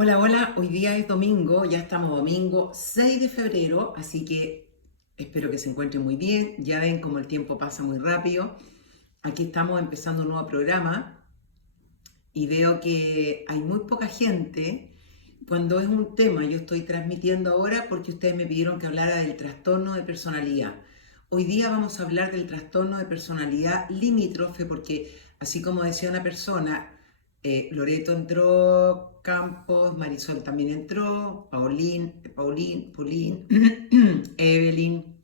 Hola, hola, hoy día es domingo, ya estamos domingo 6 de febrero, así que espero que se encuentren muy bien. Ya ven cómo el tiempo pasa muy rápido. Aquí estamos empezando un nuevo programa y veo que hay muy poca gente. Cuando es un tema, yo estoy transmitiendo ahora porque ustedes me pidieron que hablara del trastorno de personalidad. Hoy día vamos a hablar del trastorno de personalidad limítrofe porque, así como decía una persona, Loreto entró, Campos, Marisol también entró, Paulín, Evelyn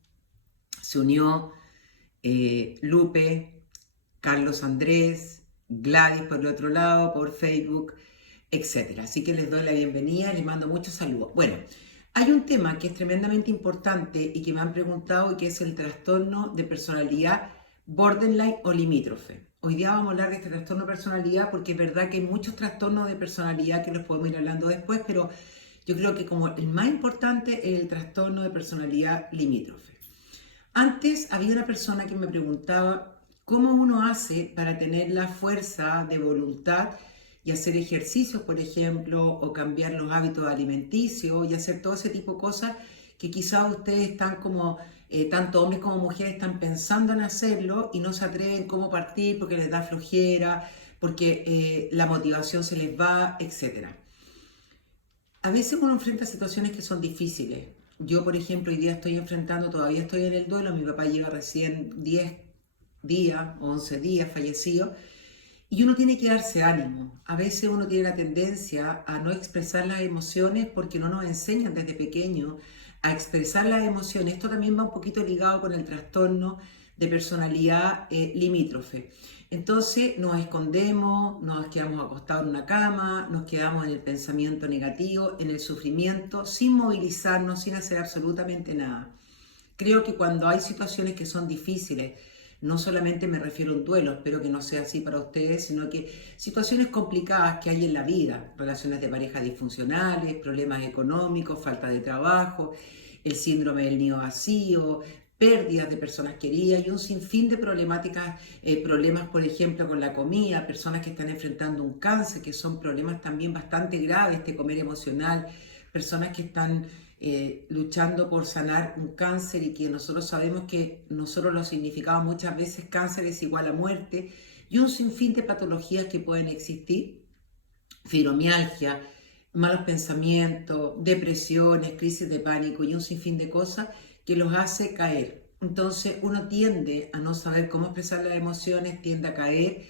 se unió, Lupe, Carlos Andrés, Gladys por el otro lado, por Facebook, etcétera. Así que les doy la bienvenida, les mando muchos saludos. Bueno, hay un tema que es tremendamente importante y que me han preguntado y que es el trastorno de personalidad borderline o limítrofe. Hoy día vamos a hablar de este trastorno de personalidad porque es verdad que hay muchos trastornos de personalidad que los podemos ir hablando después, pero yo creo que como el más importante es el trastorno de personalidad limítrofe. Antes había una persona que me preguntaba cómo uno hace para tener la fuerza de voluntad y hacer ejercicios, por ejemplo, o cambiar los hábitos alimenticios y hacer todo ese tipo de cosas que quizás ustedes están como, tanto hombres como mujeres están pensando en hacerlo y no se atreven cómo partir porque les da flojera, porque la motivación se les va, etcétera. A veces uno enfrenta situaciones que son difíciles. Yo, por ejemplo, hoy día estoy enfrentando, todavía estoy en el duelo, mi papá lleva recién 10 días, 11 días fallecido, y uno tiene que darse ánimo. A veces uno tiene la tendencia a no expresar las emociones porque no nos enseñan desde pequeño a expresar las emociones. Esto también va un poquito ligado con el trastorno de personalidad limítrofe. Entonces nos escondemos, nos quedamos acostados en una cama, nos quedamos en el pensamiento negativo, en el sufrimiento, sin movilizarnos, sin hacer absolutamente nada. Creo que cuando hay situaciones que son difíciles, no solamente me refiero a un duelo, espero que no sea así para ustedes, sino que situaciones complicadas que hay en la vida, relaciones de pareja disfuncionales, problemas económicos, falta de trabajo, el síndrome del nido vacío, pérdidas de personas queridas y un sinfín de problemáticas, problemas por ejemplo con la comida, personas que están enfrentando un cáncer, que son problemas también bastante graves, este comer emocional, personas que están luchando por sanar un cáncer y que nosotros sabemos que nosotros lo significamos muchas veces cáncer es igual a muerte y un sinfín de patologías que pueden existir, fibromialgia, malos pensamientos, depresiones, crisis de pánico y un sinfín de cosas que los hace caer. Entonces uno tiende a no saber cómo expresar las emociones, tiende a caer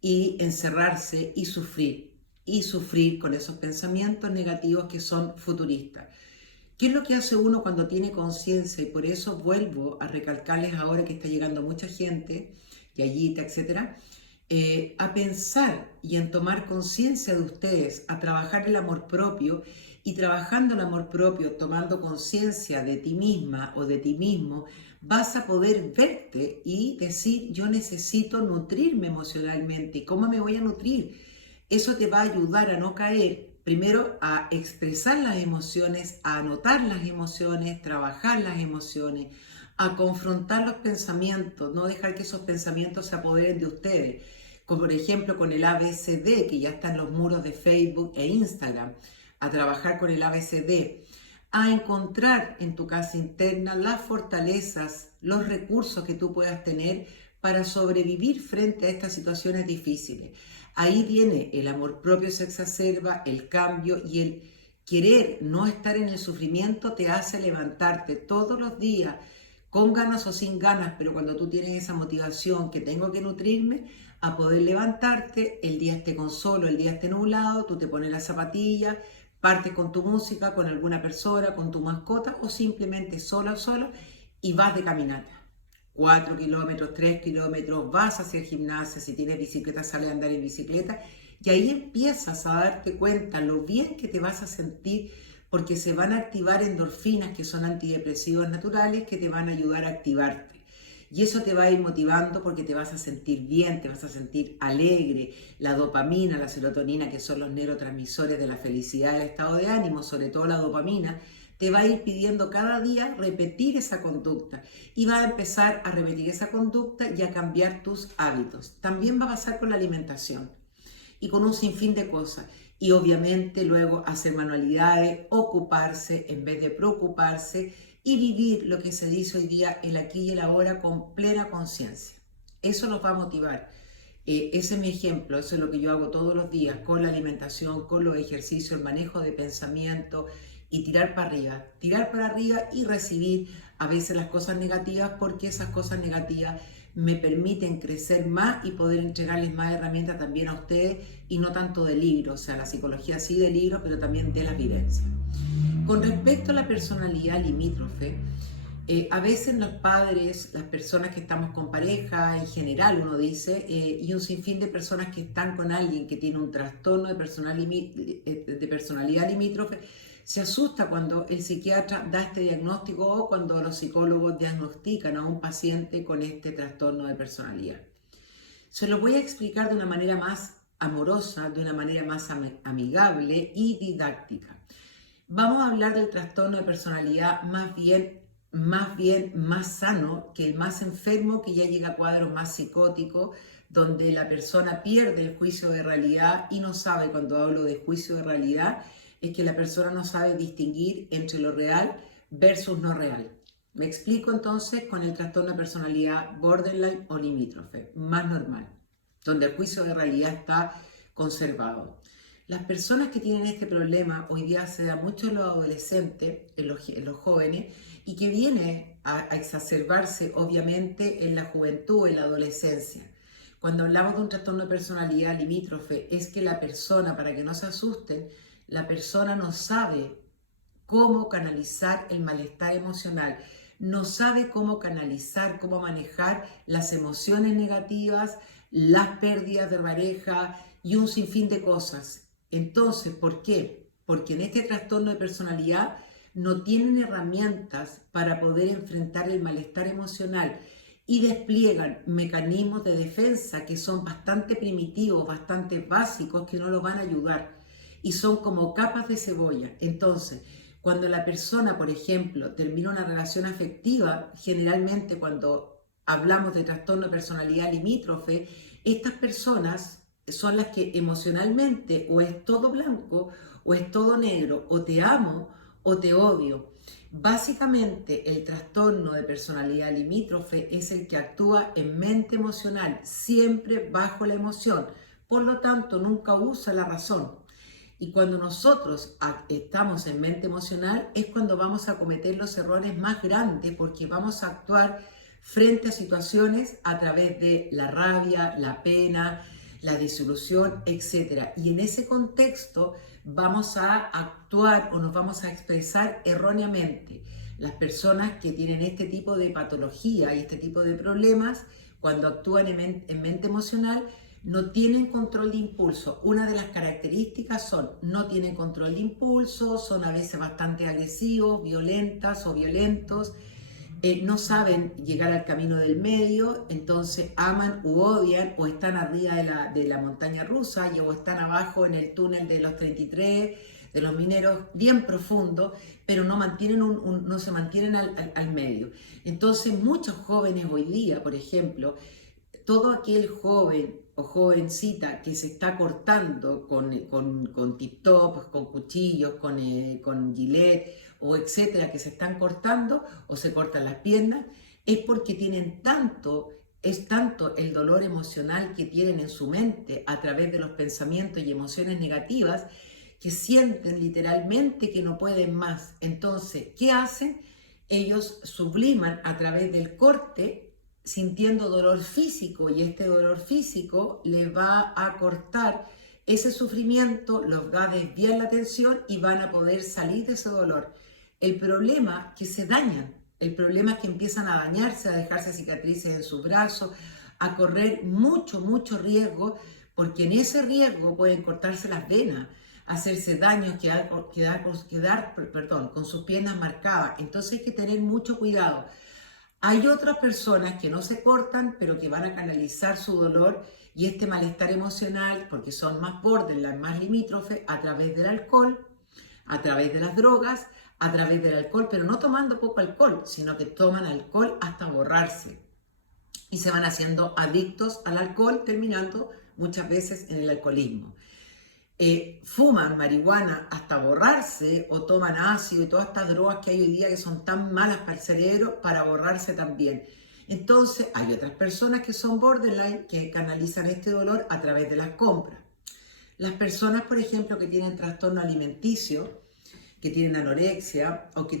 y encerrarse y sufrir con esos pensamientos negativos que son futuristas. ¿Qué es lo que hace uno cuando tiene conciencia? Y por eso vuelvo a recalcarles ahora que está llegando mucha gente, Yayita, etcétera, a pensar y en tomar conciencia de ustedes, a trabajar el amor propio y trabajando el amor propio, tomando conciencia de ti misma o de ti mismo, vas a poder verte y decir, yo necesito nutrirme emocionalmente. ¿Cómo me voy a nutrir? Eso te va a ayudar a no caer, primero a expresar las emociones, a anotar las emociones, trabajar las emociones, a confrontar los pensamientos, no dejar que esos pensamientos se apoderen de ustedes. Como por ejemplo con el ABCD, que ya está en los muros de Facebook e Instagram, a trabajar con el ABCD, a encontrar en tu casa interna las fortalezas, los recursos que tú puedas tener para sobrevivir frente a estas situaciones difíciles. Ahí viene el amor propio, se exacerba, el cambio y el querer no estar en el sufrimiento te hace levantarte todos los días con ganas o sin ganas, pero cuando tú tienes esa motivación que tengo que nutrirme, a poder levantarte, el día esté con solo, el día esté nublado, tú te pones la zapatilla, partes con tu música, con alguna persona, con tu mascota o simplemente solo y vas de caminata. 4 kilómetros, 3 kilómetros, vas hacia el gimnasio, si tienes bicicleta sale a andar en bicicleta y ahí empiezas a darte cuenta lo bien que te vas a sentir porque se van a activar endorfinas que son antidepresivos naturales que te van a ayudar a activarte. Y eso te va a ir motivando porque te vas a sentir bien, te vas a sentir alegre. La dopamina, la serotonina, que son los neurotransmisores de la felicidad, del estado de ánimo, sobre todo la dopamina, te va a ir pidiendo cada día repetir esa conducta y va a empezar a repetir esa conducta y a cambiar tus hábitos. También va a pasar con la alimentación. y con un sinfín de cosas. Y obviamente luego hacer manualidades, ocuparse en vez de preocuparse y vivir lo que se dice hoy día, el aquí y el ahora, con plena conciencia. Eso los va a motivar. Ese es mi ejemplo, eso es lo que yo hago todos los días con la alimentación, con los ejercicios, el manejo de pensamiento y tirar para arriba y recibir a veces las cosas negativas porque esas cosas negativas me permiten crecer más y poder entregarles más herramientas también a ustedes y no tanto de libros, o sea, la psicología sí de libros, pero también de las vivencias. Con respecto a la personalidad limítrofe, a veces los padres, las personas que estamos con pareja, en general uno dice, y un sinfín de personas que están con alguien que tiene un trastorno de personalidad limítrofe, se asusta cuando el psiquiatra da este diagnóstico o cuando los psicólogos diagnostican a un paciente con este trastorno de personalidad. Se lo voy a explicar de una manera más amorosa, de una manera más amigable y didáctica. Vamos a hablar del trastorno de personalidad más sano que el más enfermo, que ya llega a cuadros más psicóticos, donde la persona pierde el juicio de realidad y no sabe, cuando hablo de juicio de realidad, es que la persona no sabe distinguir entre lo real versus no real. Me explico entonces con el trastorno de personalidad borderline o limítrofe, más normal, donde el juicio de realidad está conservado. Las personas que tienen este problema hoy día se da mucho en los adolescentes, en los jóvenes, y que viene a exacerbarse obviamente en la juventud, en la adolescencia. Cuando hablamos de un trastorno de personalidad limítrofe, es que la persona, para que no se asusten, la persona no sabe cómo canalizar el malestar emocional, no sabe cómo canalizar, cómo manejar las emociones negativas, las pérdidas de pareja y un sinfín de cosas. Entonces, ¿por qué? Porque en este trastorno de personalidad no tienen herramientas para poder enfrentar el malestar emocional y despliegan mecanismos de defensa que son bastante primitivos, bastante básicos, que no los van a ayudar y son como capas de cebolla. Entonces, cuando la persona, por ejemplo, termina una relación afectiva, generalmente cuando hablamos de trastorno de personalidad limítrofe, estas personas son las que emocionalmente o es todo blanco o es todo negro, o te amo o te odio. Básicamente el trastorno de personalidad limítrofe es el que actúa en mente emocional, siempre bajo la emoción, por lo tanto nunca usa la razón. Y cuando nosotros estamos en mente emocional es cuando vamos a cometer los errores más grandes, porque vamos a actuar frente a situaciones a través de la rabia, la pena, la disolución, etc. Y en ese contexto vamos a actuar o nos vamos a expresar erróneamente. Las personas que tienen este tipo de patología y este tipo de problemas, cuando actúan en mente emocional, no tienen control de impulso. Una de las características son, no tienen control de impulso, son a veces bastante agresivos, violentas o violentos, no saben llegar al camino del medio, entonces aman u odian o están arriba de la montaña rusa o están abajo en el túnel de los 33, de los mineros, bien profundo, pero no, no se mantienen al medio. Entonces muchos jóvenes hoy día, por ejemplo, todo aquel joven o jovencita que se está cortando con tip-top, con cuchillos, con gilet o etcétera, que se están cortando o se cortan las piernas, es porque es tanto el dolor emocional que tienen en su mente a través de los pensamientos y emociones negativas, que sienten literalmente que no pueden más. Entonces, ¿qué hacen? Ellos subliman a través del corte, sintiendo dolor físico, y este dolor físico les va a cortar ese sufrimiento, los va a desviar la atención y van a poder salir de ese dolor. El problema es que se dañan, el problema es que empiezan a dañarse, a dejarse cicatrices en sus brazos, a correr mucho riesgo, porque en ese riesgo pueden cortarse las venas, hacerse daños, quedar con sus piernas marcadas. Entonces hay que tener mucho cuidado. Hay otras personas que no se cortan, pero que van a canalizar su dolor y este malestar emocional, porque son más borderline, más limítrofes, a través del alcohol, a través de las drogas, a través del alcohol, pero no tomando poco alcohol, sino que toman alcohol hasta borrarse. Y se van haciendo adictos al alcohol, terminando muchas veces en el alcoholismo. Fuman marihuana hasta borrarse o toman ácido y todas estas drogas que hay hoy día que son tan malas para el cerebro para borrarse también. Entonces hay otras personas que son borderline que canalizan este dolor a través de las compras. Las personas, por ejemplo, que tienen trastorno alimenticio, que tienen anorexia o que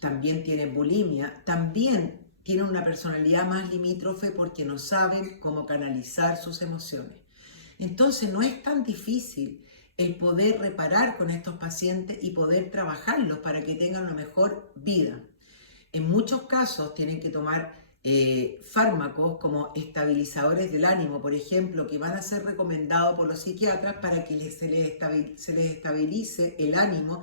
también tienen bulimia, también tienen una personalidad más limítrofe porque no saben cómo canalizar sus emociones. Entonces no es tan difícil el poder reparar con estos pacientes y poder trabajarlos para que tengan una mejor vida. En muchos casos tienen que tomar fármacos como estabilizadores del ánimo, por ejemplo, que van a ser recomendados por los psiquiatras para que se les estabilice el ánimo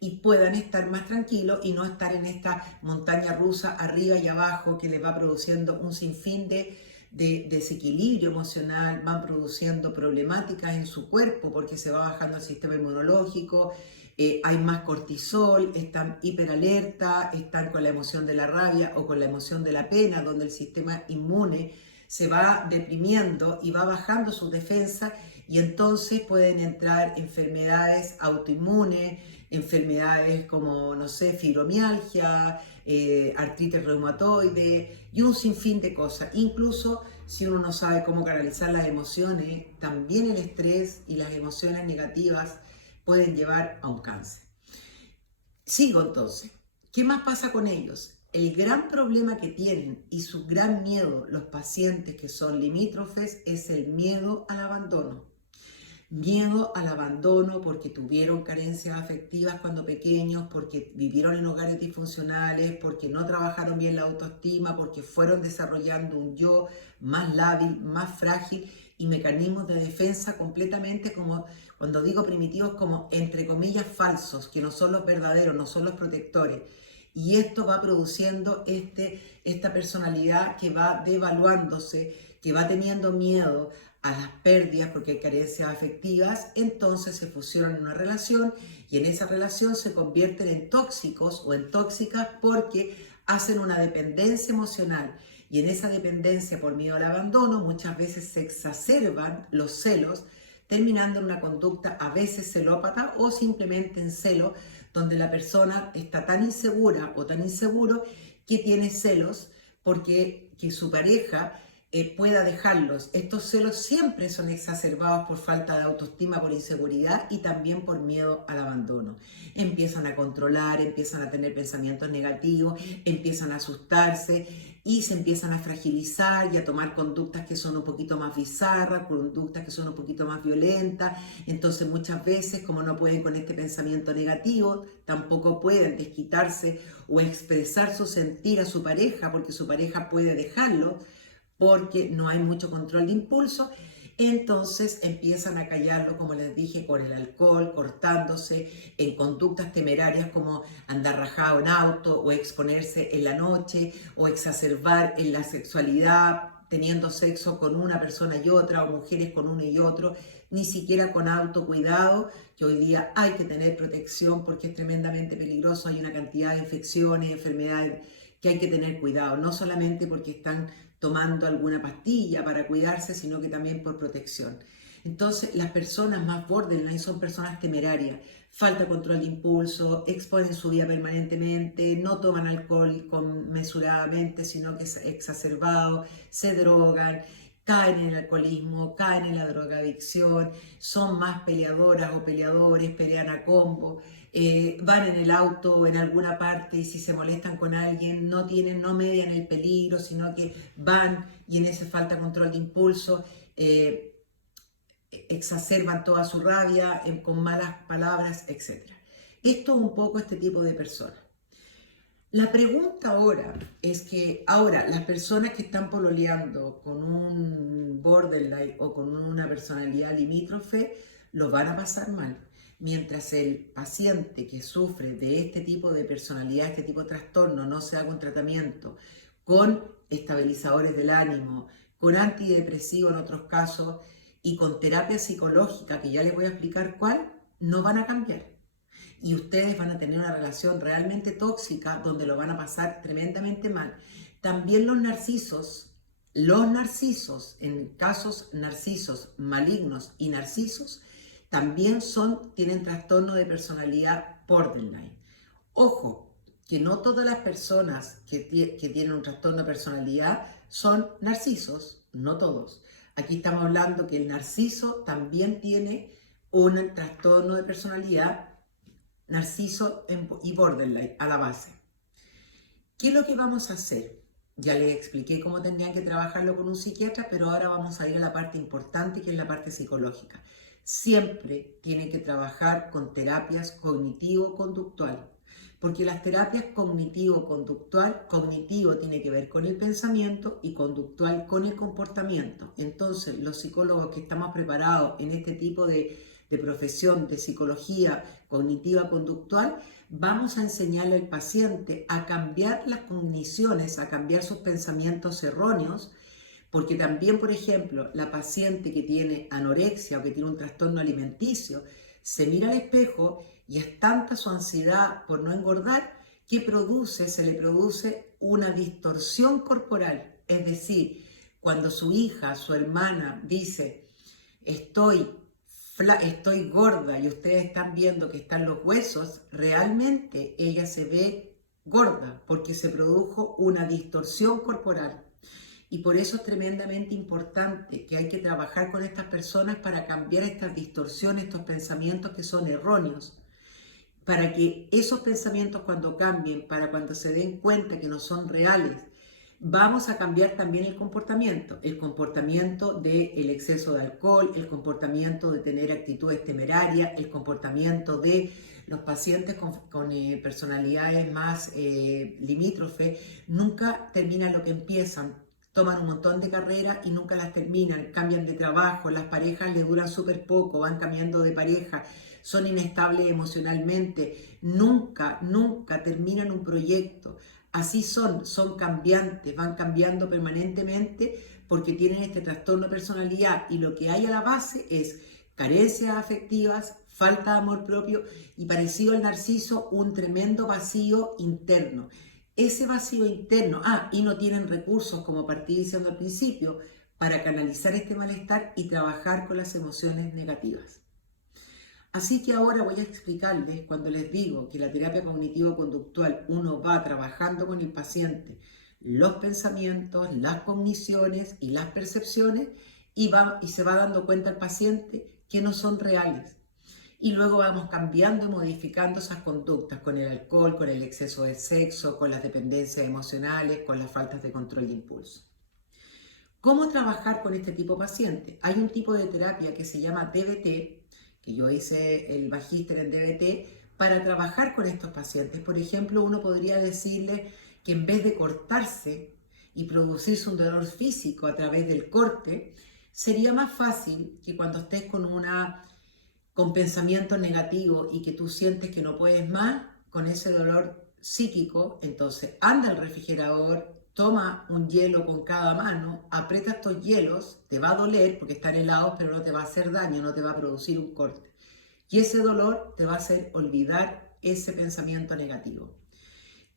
y puedan estar más tranquilos y no estar en esta montaña rusa arriba y abajo que les va produciendo un sinfín de desequilibrio emocional, van produciendo problemáticas en su cuerpo porque se va bajando el sistema inmunológico, hay más cortisol, están hiperalerta, están con la emoción de la rabia o con la emoción de la pena, donde el sistema inmune se va deprimiendo y va bajando sus defensas y entonces pueden entrar enfermedades autoinmunes, enfermedades como, no sé, fibromialgia, artritis reumatoide y un sinfín de cosas. Incluso si uno no sabe cómo canalizar las emociones, también el estrés y las emociones negativas pueden llevar a un cáncer. Sigo entonces. ¿Qué más pasa con ellos? El gran problema que tienen y su gran miedo los pacientes que son limítrofes es el miedo al abandono. Miedo al abandono porque tuvieron carencias afectivas cuando pequeños, porque vivieron en hogares disfuncionales, porque no trabajaron bien la autoestima, porque fueron desarrollando un yo más lábil, más frágil y mecanismos de defensa completamente como, cuando digo primitivos, como entre comillas falsos, que no son los verdaderos, no son los protectores. Y esto va produciendo esta personalidad que va devaluándose, que va teniendo miedo a las pérdidas porque hay carencias afectivas, entonces se fusionan en una relación y en esa relación se convierten en tóxicos o en tóxicas porque hacen una dependencia emocional y en esa dependencia por miedo al abandono muchas veces se exacerban los celos, terminando en una conducta a veces celópata o simplemente en celo, donde la persona está tan insegura o tan inseguro que tiene celos porque que su pareja pueda dejarlos. Estos celos siempre son exacerbados por falta de autoestima, por inseguridad y también por miedo al abandono. Empiezan a controlar, empiezan a tener pensamientos negativos, empiezan a asustarse y se empiezan a fragilizar y a tomar conductas que son un poquito más bizarras, conductas que son un poquito más violentas. Entonces muchas veces, como no pueden con este pensamiento negativo, tampoco pueden desquitarse o expresar su sentir a su pareja porque su pareja puede dejarlo, porque no hay mucho control de impulso, entonces empiezan a callarlo, como les dije, con el alcohol, cortándose en conductas temerarias como andar rajado en auto o exponerse en la noche o exacerbar en la sexualidad, teniendo sexo con una persona y otra o mujeres con uno y otro, ni siquiera con autocuidado, que hoy día hay que tener protección porque es tremendamente peligroso, hay una cantidad de infecciones, enfermedades que hay que tener cuidado, no solamente porque están tomando alguna pastilla para cuidarse, sino que también por protección. Entonces, las personas más borderline son personas temerarias, falta control de impulso, exponen su vida permanentemente, no toman alcohol mesuradamente, sino que es exacerbado, se drogan, caen en el alcoholismo, caen en la drogadicción, son más peleadoras o peleadores, pelean a combo, van en el auto en alguna parte y si se molestan con alguien no median el peligro, sino que van y en ese falta control de impulso, exacerban toda su rabia con malas palabras, etc. Esto es un poco este tipo de personas. La pregunta ahora es que ahora las personas que están pololeando con un borderline o con una personalidad limítrofe lo van a pasar mal, mientras el paciente que sufre de este tipo de personalidad, este tipo de trastorno, no se haga un tratamiento con estabilizadores del ánimo, con antidepresivos en otros casos y con terapia psicológica, que ya les voy a explicar cuál, no van a cambiar y ustedes van a tener una relación realmente tóxica donde lo van a pasar tremendamente mal. También los narcisos Los narcisos, en casos narcisos malignos y narcisos, también tienen trastorno de personalidad borderline. Ojo, que no todas las personas que tienen un trastorno de personalidad son narcisos, no todos. Aquí estamos hablando que el narciso también tiene un trastorno de personalidad narciso y borderline a la base. ¿Qué es lo que vamos a hacer? Ya les expliqué cómo tendrían que trabajarlo con un psiquiatra, pero ahora vamos a ir a la parte importante, que es la parte psicológica. Siempre tienen que trabajar con terapias cognitivo-conductual, porque las terapias cognitivo-conductual, cognitivo tiene que ver con el pensamiento y conductual con el comportamiento. Entonces, los psicólogos que estamos preparados en este tipo de profesión de psicología cognitiva conductual, vamos a enseñarle al paciente a cambiar las cogniciones, a cambiar sus pensamientos erróneos, porque también, por ejemplo, la paciente que tiene anorexia o que tiene un trastorno alimenticio, se mira al espejo y es tanta su ansiedad por no engordar que se le produce una distorsión corporal. Es decir, cuando su hija, su hermana dice, estoy gorda y ustedes están viendo que están los huesos, realmente ella se ve gorda porque se produjo una distorsión corporal. Y por eso es tremendamente importante que hay que trabajar con estas personas para cambiar estas distorsiones, estos pensamientos que son erróneos, para que esos pensamientos cuando cambien, para cuando se den cuenta que no son reales, vamos a cambiar también el comportamiento del exceso de alcohol, el comportamiento de tener actitudes temerarias, el comportamiento de los pacientes con personalidades más limítrofes, nunca terminan lo que empiezan, toman un montón de carreras y nunca las terminan, cambian de trabajo, las parejas les duran súper poco, van cambiando de pareja, son inestables emocionalmente, nunca terminan un proyecto. Así son cambiantes, van cambiando permanentemente porque tienen este trastorno de personalidad y lo que hay a la base es carencias afectivas, falta de amor propio y, parecido al narciso, un tremendo vacío interno. Ese vacío interno, y no tienen recursos, como partí diciendo al principio, para canalizar este malestar y trabajar con las emociones negativas. Así que ahora voy a explicarles, cuando les digo que la terapia cognitivo-conductual uno va trabajando con el paciente los pensamientos, las cogniciones y las percepciones y se va dando cuenta el paciente que no son reales. Y luego vamos cambiando y modificando esas conductas con el alcohol, con el exceso de sexo, con las dependencias emocionales, con las faltas de control de impulso. ¿Cómo trabajar con este tipo de paciente? Hay un tipo de terapia que se llama DBT, que yo hice el magíster en DBT, para trabajar con estos pacientes. Por ejemplo, uno podría decirle que en vez de cortarse y producirse un dolor físico a través del corte, sería más fácil que cuando estés con pensamientos negativos y que tú sientes que no puedes más con ese dolor psíquico, entonces anda al refrigerador, toma un hielo con cada mano, aprieta estos hielos, te va a doler porque están helados, pero no te va a hacer daño, no te va a producir un corte. Y ese dolor te va a hacer olvidar ese pensamiento negativo.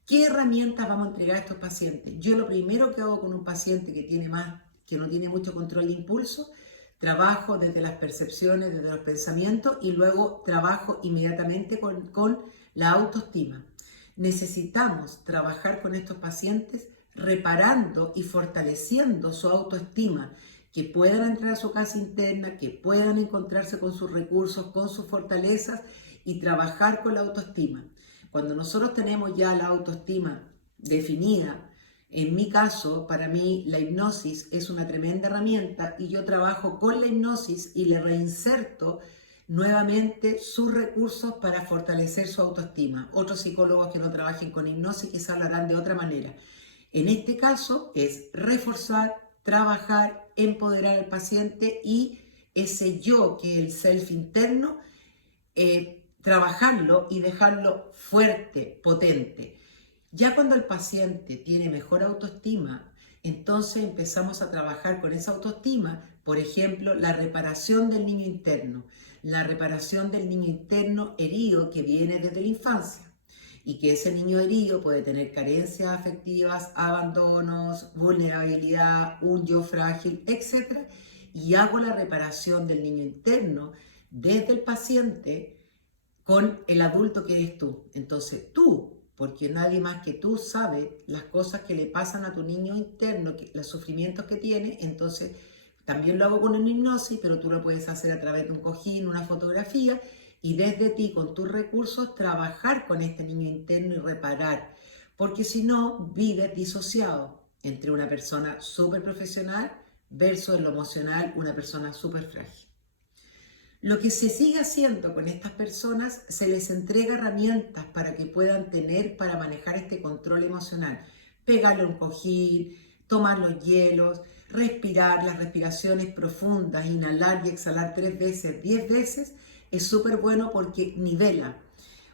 ¿Qué herramientas vamos a entregar a estos pacientes? Yo lo primero que hago con un paciente que no tiene mucho control de impulso, trabajo desde las percepciones, desde los pensamientos y luego trabajo inmediatamente con la autoestima. Necesitamos trabajar con estos pacientes reparando y fortaleciendo su autoestima, que puedan entrar a su casa interna, que puedan encontrarse con sus recursos, con sus fortalezas y trabajar con la autoestima. Cuando nosotros tenemos ya la autoestima definida, en mi caso, para mí la hipnosis es una tremenda herramienta y yo trabajo con la hipnosis y le reinserto nuevamente sus recursos para fortalecer su autoestima. Otros psicólogos que no trabajen con hipnosis quizás lo harán de otra manera. En este caso es reforzar, trabajar, empoderar al paciente y ese yo, que es el self interno, trabajarlo y dejarlo fuerte, potente. Ya cuando el paciente tiene mejor autoestima, entonces empezamos a trabajar con esa autoestima, por ejemplo, la reparación del niño interno herido que viene desde la infancia. y que ese niño herido puede tener carencias afectivas, abandonos, vulnerabilidad, un yo frágil, etc. Y hago la reparación del niño interno desde el paciente con el adulto que eres tú. Entonces tú, porque nadie más que tú sabe las cosas que le pasan a tu niño interno, los sufrimientos que tiene, entonces también lo hago con una hipnosis, pero tú lo puedes hacer a través de un cojín, una fotografía, y desde ti, con tus recursos, trabajar con este niño interno y reparar. Porque si no, vives disociado entre una persona súper profesional versus lo emocional, una persona súper frágil. Lo que se sigue haciendo con estas personas, se les entrega herramientas para que puedan tener para manejar este control emocional. Pegarle un cojín, tomar los hielos, respirar, las respiraciones profundas, inhalar y exhalar 3 veces, 10 veces, es súper bueno porque nivela.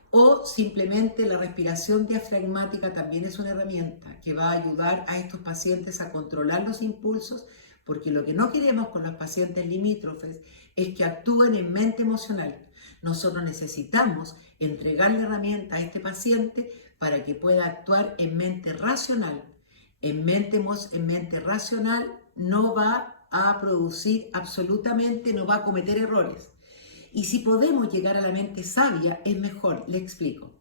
O simplemente la respiración diafragmática también es una herramienta que va a ayudar a estos pacientes a controlar los impulsos, porque lo que no queremos con los pacientes limítrofes es que actúen en mente emocional. Nosotros necesitamos entregarle herramientas a este paciente para que pueda actuar en mente racional. En mente racional no va a producir absolutamente, no va a cometer errores. Y si podemos llegar a la mente sabia, es mejor. Le explico.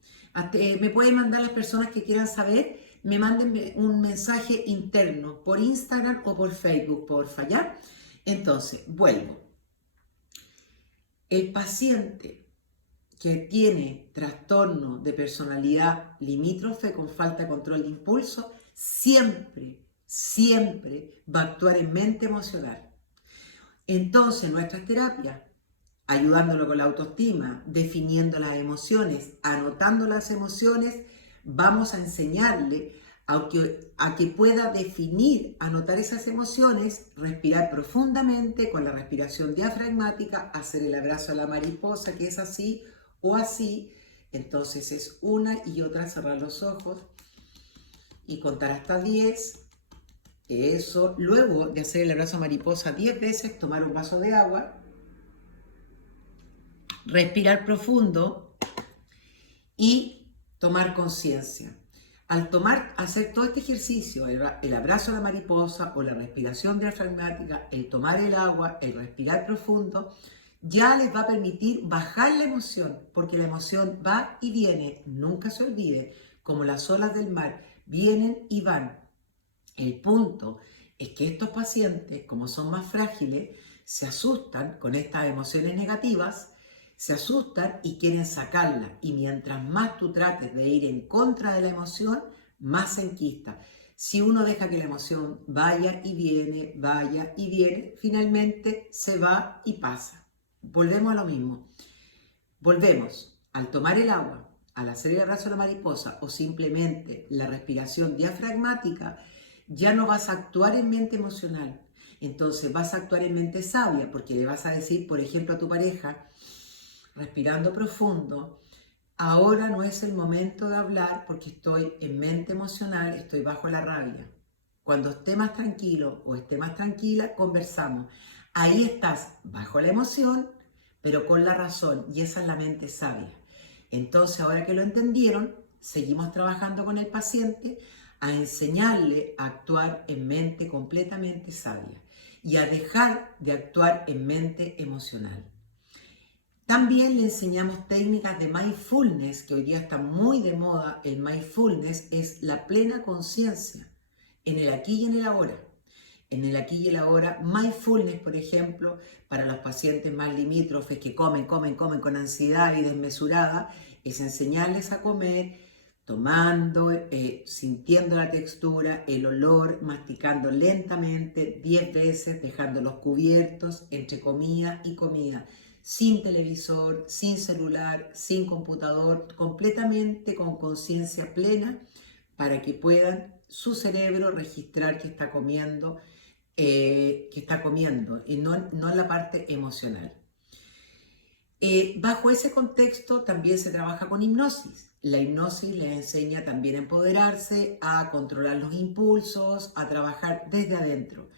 Me pueden mandar las personas que quieran saber, me manden un mensaje interno por Instagram o por Facebook, porfa, ¿ya? Entonces, vuelvo. El paciente que tiene trastorno de personalidad limítrofe con falta de control de impulso, siempre va a actuar en mente emocional. Entonces, nuestras terapias, ayudándolo con la autoestima, definiendo las emociones, anotando las emociones, vamos a enseñarle a que pueda definir, anotar esas emociones, respirar profundamente con la respiración diafragmática, hacer el abrazo a la mariposa, que es así o así. Entonces es una y otra, cerrar los ojos y contar hasta 10. Eso, luego de hacer el abrazo a mariposa 10 veces, tomar un vaso de agua, respirar profundo y tomar conciencia. Al hacer todo este ejercicio, el abrazo a la mariposa o la respiración diafragmática, el tomar el agua, el respirar profundo, ya les va a permitir bajar la emoción, porque la emoción va y viene, nunca se olvide, como las olas del mar, vienen y van. El punto es que estos pacientes, como son más frágiles, se asustan con estas emociones negativas, se asustan y quieren sacarla. Y mientras más tú trates de ir en contra de la emoción, más se enquista. Si uno deja que la emoción vaya y viene, finalmente se va y pasa. Volvemos a lo mismo. Volvemos al tomar el agua, al hacer el abrazo a la mariposa o simplemente la respiración diafragmática, ya no vas a actuar en mente emocional. Entonces vas a actuar en mente sabia, porque le vas a decir, por ejemplo, a tu pareja, respirando profundo, ahora no es el momento de hablar porque estoy en mente emocional, estoy bajo la rabia. Cuando esté más tranquilo o esté más tranquila, conversamos. Ahí estás bajo la emoción, pero con la razón, y esa es la mente sabia. Entonces, ahora que lo entendieron, seguimos trabajando con el paciente a enseñarle a actuar en mente completamente sabia y a dejar de actuar en mente emocional. También le enseñamos técnicas de mindfulness, que hoy día está muy de moda. El mindfulness es la plena conciencia en el aquí y en el ahora. En el aquí y el ahora, mindfulness, por ejemplo, para los pacientes más limítrofes que comen con ansiedad y desmesurada, es enseñarles a comer tomando, sintiendo la textura, el olor, masticando lentamente 10 veces, dejándolos cubiertos entre comida y comida, sin televisor, sin celular, sin computador, completamente con conciencia plena, para que puedan su cerebro registrar que está comiendo y no en la parte emocional. Bajo ese contexto también se trabaja con hipnosis. La hipnosis les enseña también a empoderarse, a controlar los impulsos, a trabajar desde adentro.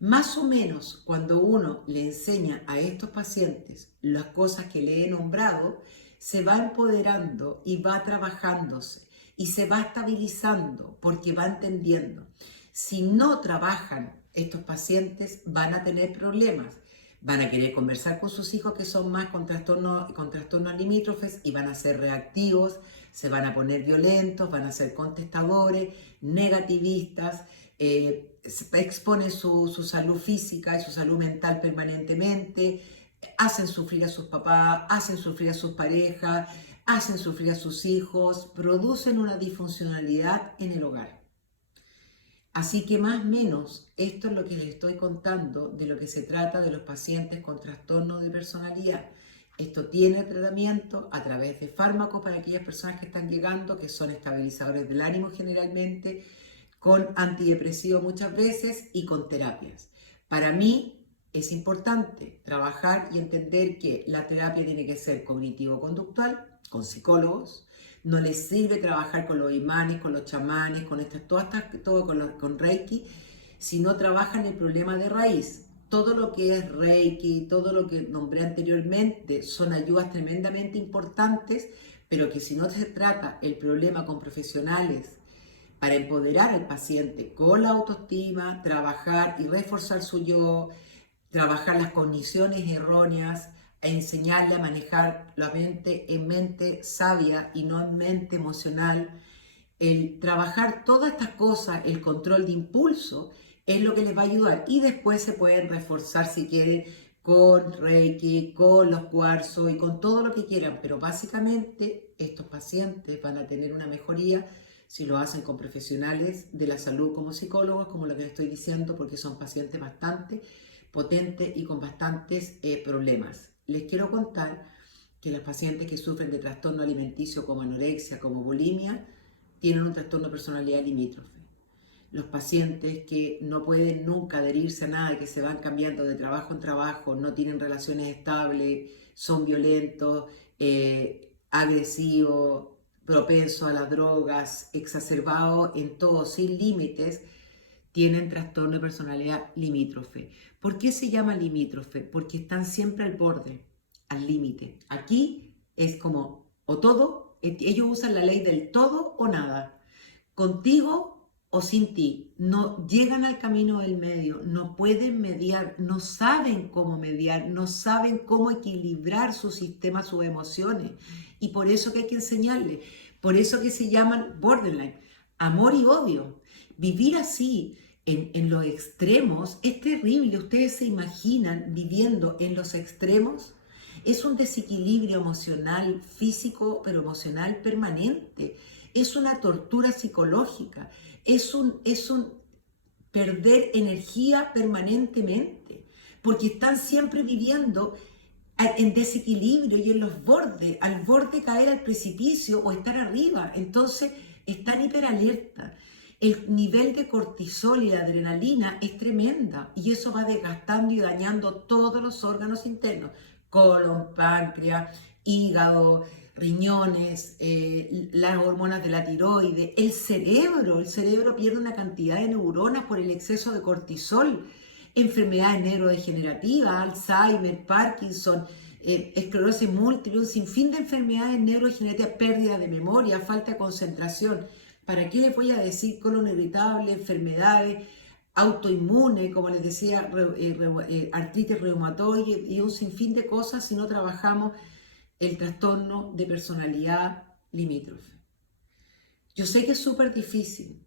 Más o menos cuando uno le enseña a estos pacientes las cosas que le he nombrado, se va empoderando y va trabajándose y se va estabilizando porque va entendiendo. Si no trabajan estos pacientes, van a tener problemas. Van a querer conversar con sus hijos que son más con trastornos limítrofes y van a ser reactivos, se van a poner violentos, van a ser contestadores, negativistas, exponen su salud física y su salud mental permanentemente, hacen sufrir a sus papás, hacen sufrir a sus parejas, hacen sufrir a sus hijos, producen una disfuncionalidad en el hogar. Así que más o menos esto es lo que les estoy contando de lo que se trata de los pacientes con trastornos de personalidad. Esto tiene tratamiento a través de fármacos para aquellas personas que están llegando, que son estabilizadores del ánimo generalmente, con antidepresivos muchas veces y con terapias. Para mí es importante trabajar y entender que la terapia tiene que ser cognitivo-conductual, con psicólogos. No les sirve trabajar con los imanes, con los chamanes, todo con Reiki, si no trabajan el problema de raíz. Todo lo que es Reiki, todo lo que nombré anteriormente, son ayudas tremendamente importantes, pero que si no se trata el problema con profesionales para empoderar al paciente con la autoestima, trabajar y reforzar su yo, trabajar las cogniciones erróneas, e enseñarle a manejar la mente en mente sabia y no en mente emocional. El trabajar todas estas cosas, el control de impulso, es lo que les va a ayudar. Y después se pueden reforzar si quieren con Reiki, con los cuarzos y con todo lo que quieran. Pero básicamente estos pacientes van a tener una mejoría si lo hacen con profesionales de la salud como psicólogos, como lo que les estoy diciendo, porque son pacientes bastante potentes y con bastantes problemas. Les quiero contar que los pacientes que sufren de trastorno alimenticio como anorexia, como bulimia, tienen un trastorno de personalidad limítrofe. Los pacientes que no pueden nunca adherirse a nada, que se van cambiando de trabajo en trabajo, no tienen relaciones estables, son violentos, agresivos, propensos a las drogas, exacerbados en todo, sin límites, tienen trastorno de personalidad limítrofe. ¿Por qué se llama limítrofe? Porque están siempre al borde, al límite. Aquí es como o todo, ellos usan la ley del todo o nada, contigo o sin ti. No llegan al camino del medio, no pueden mediar, no saben cómo mediar, no saben cómo equilibrar su sistema, sus emociones. Y por eso que hay que enseñarles, por eso que se llaman borderline, amor y odio. Vivir así en los extremos es terrible. Ustedes se imaginan viviendo en los extremos. Es un desequilibrio emocional, físico, pero emocional permanente. Es una tortura psicológica. Es un perder energía permanentemente. Porque están siempre viviendo en desequilibrio y en los bordes, al borde de caer al precipicio o estar arriba. Entonces están hiperalerta. El nivel de cortisol y de adrenalina es tremenda y eso va desgastando y dañando todos los órganos internos, colon, páncreas, hígado, riñones, las hormonas de la tiroides, el cerebro pierde una cantidad de neuronas por el exceso de cortisol, enfermedades neurodegenerativas, Alzheimer, Parkinson, esclerosis múltiple, un sinfín de enfermedades neurodegenerativas, pérdida de memoria, falta de concentración. ¿Para qué les voy a decir colon irritable, enfermedades autoinmunes, como les decía, artritis reumatoide y un sinfín de cosas si no trabajamos el trastorno de personalidad limítrofe? Yo sé que es súper difícil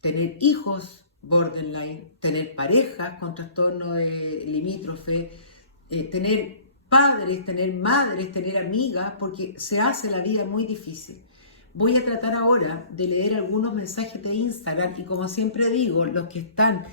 tener hijos borderline, tener parejas con trastorno de limítrofe, tener padres, tener madres, tener amigas, porque se hace la vida muy difícil. Voy a tratar ahora de leer algunos mensajes de Instagram y como siempre digo, los que están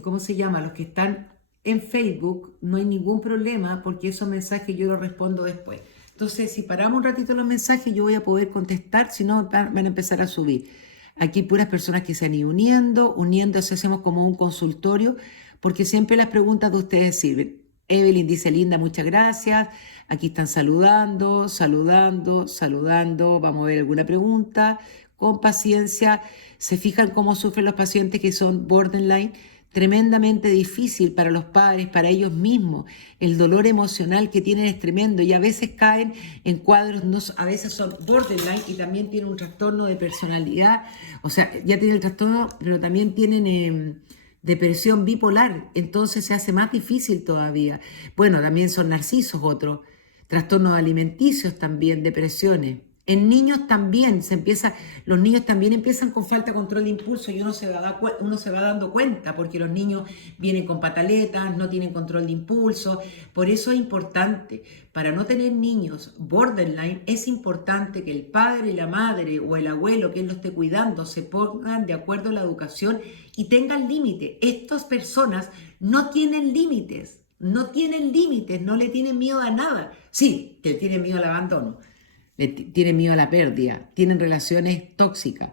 ¿cómo se llama? Los que están en Facebook, no hay ningún problema porque esos mensajes yo los respondo después. Entonces, si paramos un ratito los mensajes, yo voy a poder contestar, si no van a empezar a subir. Aquí puras personas que se han ido uniéndose, hacemos como un consultorio, porque siempre las preguntas de ustedes sirven. Evelyn dice, Linda, muchas gracias. Aquí están saludando. Vamos a ver alguna pregunta. Con paciencia, se fijan cómo sufren los pacientes que son borderline. tremendamente difícil para los padres, para ellos mismos. El dolor emocional que tienen es tremendo y a veces caen en cuadros, no, a veces son borderline y también tienen un trastorno de personalidad, o sea, ya tienen el trastorno, pero también tienen depresión bipolar, entonces se hace más difícil todavía. Bueno, también son narcisos otros, trastornos alimenticios también, depresiones. En niños también los niños también empiezan con falta de control de impulso y uno se va dando cuenta porque los niños vienen con pataletas, no tienen control de impulso. Por eso es importante, para no tener niños borderline, es importante que el padre, la madre o el abuelo que lo esté cuidando se pongan de acuerdo a la educación y tengan límite. Estas personas no tienen límites, no tienen límites, no le tienen miedo a nada. Sí, que tienen miedo al abandono, tienen miedo a la pérdida, tienen relaciones tóxicas,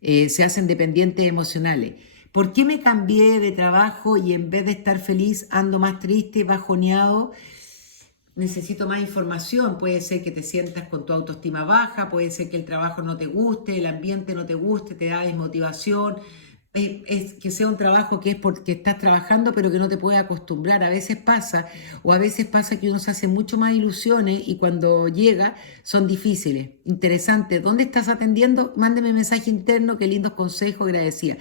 se hacen dependientes emocionales. ¿Por qué me cambié de trabajo y en vez de estar feliz ando más triste, bajoneado? Necesito más información. Puede ser que te sientas con tu autoestima baja, puede ser que el trabajo no te guste, el ambiente no te guste, te da desmotivación. Es que sea un trabajo que es porque estás trabajando pero que no te puedes acostumbrar. A veces pasa, o a veces pasa que uno se hace mucho más ilusiones y cuando llega son difíciles. Interesante. ¿Dónde estás atendiendo? Mándeme mensaje interno, qué lindos consejos, agradecida.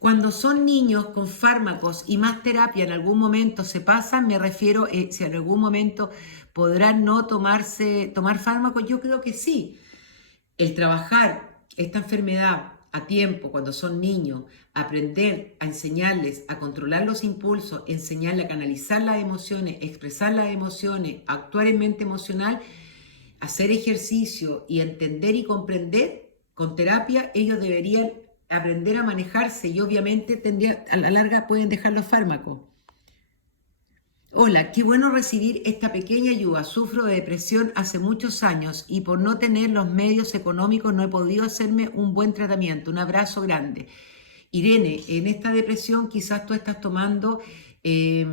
Cuando son niños con fármacos y más terapia en algún momento se pasan, me refiero, si en algún momento podrán no tomar fármacos, yo creo que sí. El trabajar esta enfermedad a tiempo, cuando son niños, aprender a enseñarles a controlar los impulsos, enseñarles a canalizar las emociones, expresar las emociones, actuar en mente emocional, hacer ejercicio y entender y comprender, con terapia ellos deberían aprender a manejarse y obviamente a la larga pueden dejar los fármacos. Hola, qué bueno recibir esta pequeña ayuda. Sufro de depresión hace muchos años y por no tener los medios económicos no he podido hacerme un buen tratamiento. Un abrazo grande. Irene, en esta depresión quizás tú estás tomando, eh,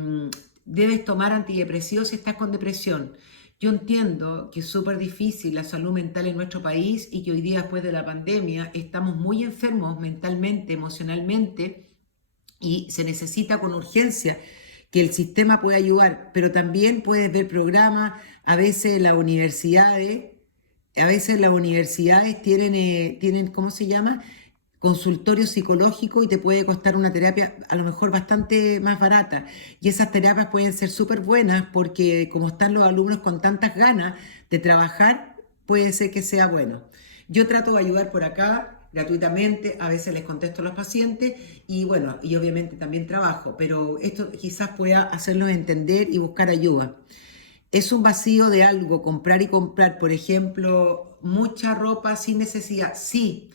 debes tomar antidepresivos si estás con depresión. Yo entiendo que es súper difícil la salud mental en nuestro país y que hoy día después de la pandemia estamos muy enfermos mentalmente, emocionalmente y se necesita con urgencia que el sistema pueda ayudar, pero también puedes ver programas, a veces las universidades tienen, ¿cómo se llama? Consultorio psicológico y te puede costar una terapia a lo mejor bastante más barata. Y esas terapias pueden ser súper buenas porque como están los alumnos con tantas ganas de trabajar, puede ser que sea bueno. Yo trato de ayudar por acá gratuitamente, a veces les contesto a los pacientes y bueno, y obviamente también trabajo, pero esto quizás pueda hacerlos entender y buscar ayuda. Es un vacío de algo, comprar y comprar, por ejemplo, mucha ropa sin necesidad. Sí,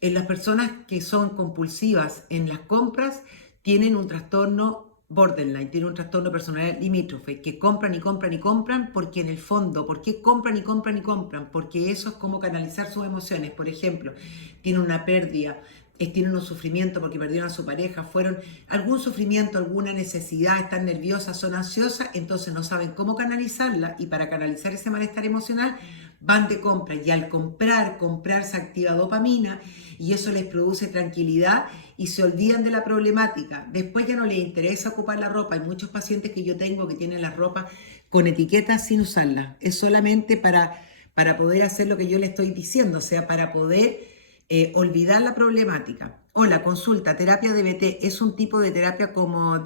las personas que son compulsivas en las compras tienen un trastorno borderline, tienen un trastorno personal limítrofe, que compran y compran y compran porque en el fondo, ¿por qué compran y compran y compran? Porque eso es como canalizar sus emociones. Por ejemplo, tienen una pérdida, tienen un sufrimiento porque perdieron a su pareja, fueron algún sufrimiento, alguna necesidad, están nerviosas, son ansiosas, entonces no saben cómo canalizarla y para canalizar ese malestar emocional van de compra y al comprar se activa dopamina y eso les produce tranquilidad y se olvidan de la problemática. Después ya no les interesa ocupar la ropa. Hay muchos pacientes que yo tengo que tienen la ropa con etiquetas sin usarla. Es solamente para poder hacer lo que yo le estoy diciendo, o sea, para poder olvidar la problemática. Hola, consulta, terapia DBT es un tipo de terapia como la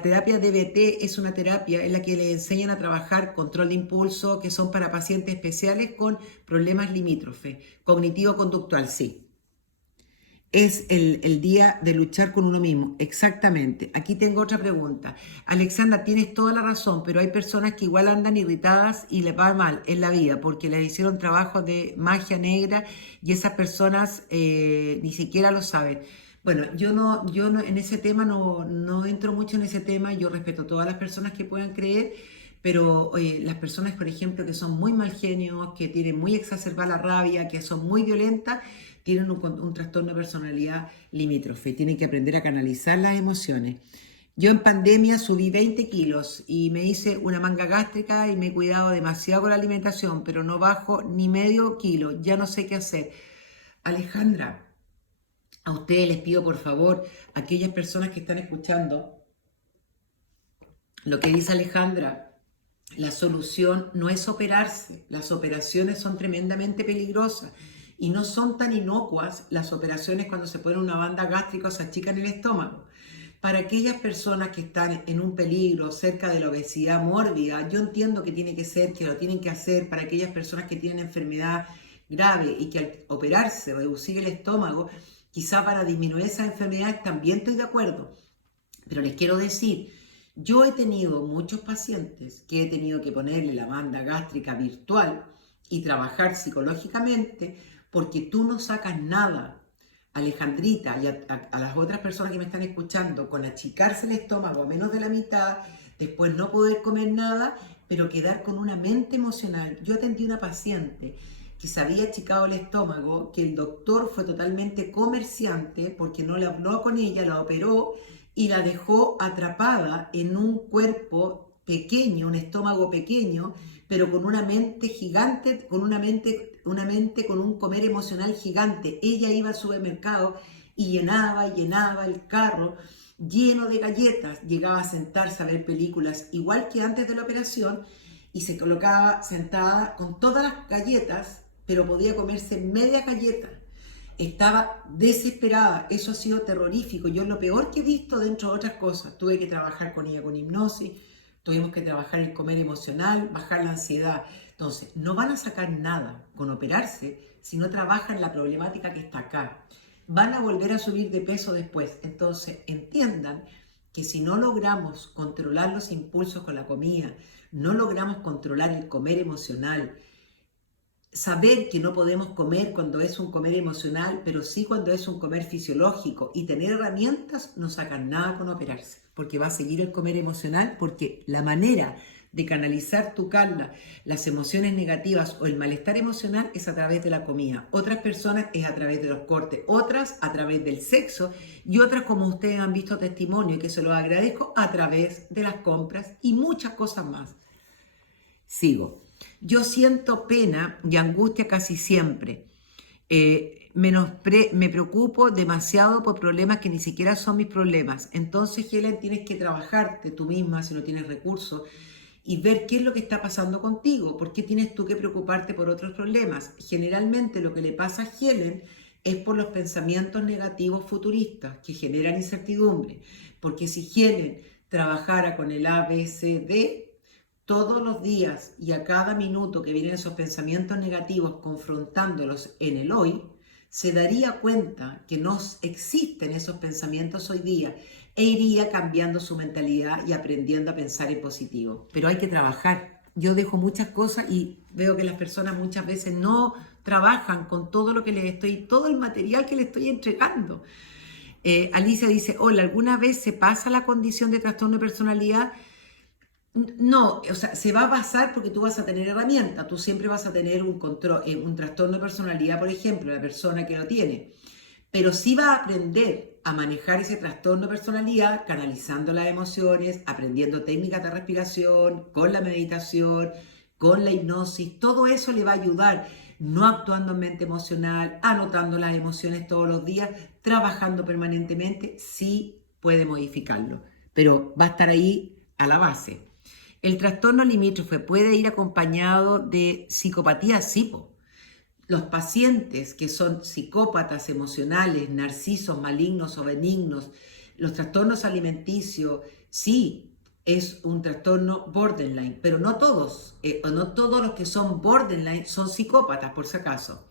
terapia DBT es una terapia en la que le enseñan a trabajar control de impulso, que son para pacientes especiales con problemas limítrofes, cognitivo-conductual, sí. Es el día de luchar con uno mismo, exactamente. Aquí tengo otra pregunta. Alexandra, tienes toda la razón, pero hay personas que igual andan irritadas y les va mal en la vida porque les hicieron trabajos de magia negra y esas personas ni siquiera lo saben. Bueno, yo no, en ese tema no entro mucho en ese tema, yo respeto a todas las personas que puedan creer, pero las personas, por ejemplo, que son muy mal genios, que tienen muy exacerbada la rabia, que son muy violentas, tienen un trastorno de personalidad limítrofe, tienen que aprender a canalizar las emociones. Yo en pandemia subí 20 kilos y me hice una manga gástrica y me he cuidado demasiado con la alimentación, pero no bajo ni medio kilo, ya no sé qué hacer. Alejandra, A ustedes les pido, por favor, aquellas personas que están escuchando lo que dice Alejandra, la solución no es operarse. Las operaciones son tremendamente peligrosas y no son tan inocuas las operaciones cuando se pone una banda gástrica o se achican el estómago. Para aquellas personas que están en un peligro cerca de la obesidad mórbida, yo entiendo que tiene que ser, que lo tienen que hacer para aquellas personas que tienen enfermedad grave y que al operarse, reducir el estómago, quizá para disminuir esas enfermedades, también estoy de acuerdo. Pero les quiero decir, yo he tenido muchos pacientes que he tenido que ponerle la banda gástrica virtual y trabajar psicológicamente porque tú no sacas nada, Alejandrita, y a las otras personas que me están escuchando, con achicarse el estómago a menos de la mitad, después no poder comer nada, pero quedar con una mente emocional. Yo atendí a una paciente que se había achicado el estómago, que el doctor fue totalmente comerciante porque no le habló con ella, la operó y la dejó atrapada en un cuerpo pequeño, un estómago pequeño, pero con una mente gigante, con una mente con un comer emocional gigante. Ella iba al supermercado y llenaba el carro lleno de galletas, llegaba a sentarse a ver películas igual que antes de la operación y se colocaba sentada con todas las galletas, pero podía comerse media galleta. Estaba desesperada, eso ha sido terrorífico. Yo lo peor que he visto dentro de otras cosas, tuve que trabajar con ella con hipnosis, tuvimos que trabajar el comer emocional, bajar la ansiedad. Entonces, no van a sacar nada con operarse si no trabajan la problemática que está acá. Van a volver a subir de peso después. Entonces, entiendan que si no logramos controlar los impulsos con la comida, no logramos controlar el comer emocional, saber que no podemos comer cuando es un comer emocional, pero sí cuando es un comer fisiológico, y tener herramientas, no sacan nada con operarse, porque va a seguir el comer emocional, porque la manera de canalizar tu calma, las emociones negativas o el malestar emocional es a través de la comida. Otras personas es a través de los cortes, otras a través del sexo y otras, como ustedes han visto testimonio, y que se los agradezco, a través de las compras y muchas cosas más. Sigo. Yo siento pena y angustia casi siempre. Me preocupo demasiado por problemas que ni siquiera son mis problemas. Entonces, Helen, tienes que trabajarte tú misma si no tienes recursos y ver qué es lo que está pasando contigo. ¿Por qué tienes tú que preocuparte por otros problemas? Generalmente lo que le pasa a Helen es por los pensamientos negativos futuristas que generan incertidumbre. Porque si Helen trabajara con el ABCD, todos los días y a cada minuto que vienen esos pensamientos negativos, confrontándolos en el hoy, se daría cuenta que no existen esos pensamientos hoy día e iría cambiando su mentalidad y aprendiendo a pensar en positivo. Pero hay que trabajar. Yo dejo muchas cosas y veo que las personas muchas veces no trabajan con todo lo que les estoy, todo el material que les estoy entregando. Alicia dice, hola, ¿alguna vez se pasa la condición de trastorno de personalidad? No, o sea, se va a pasar porque tú vas a tener herramientas, tú siempre vas a tener un control, un trastorno de personalidad, por ejemplo, la persona que lo tiene, pero sí va a aprender a manejar ese trastorno de personalidad canalizando las emociones, aprendiendo técnicas de respiración, con la meditación, con la hipnosis, todo eso le va a ayudar, no actuando en mente emocional, anotando las emociones todos los días, trabajando permanentemente, sí puede modificarlo, pero va a estar ahí a la base. El trastorno limítrofe puede ir acompañado de psicopatía, sí, po. Los pacientes que son psicópatas emocionales, narcisos, malignos o benignos, los trastornos alimenticios, sí, es un trastorno borderline, pero no todos, no todos los que son borderline son psicópatas, por si acaso.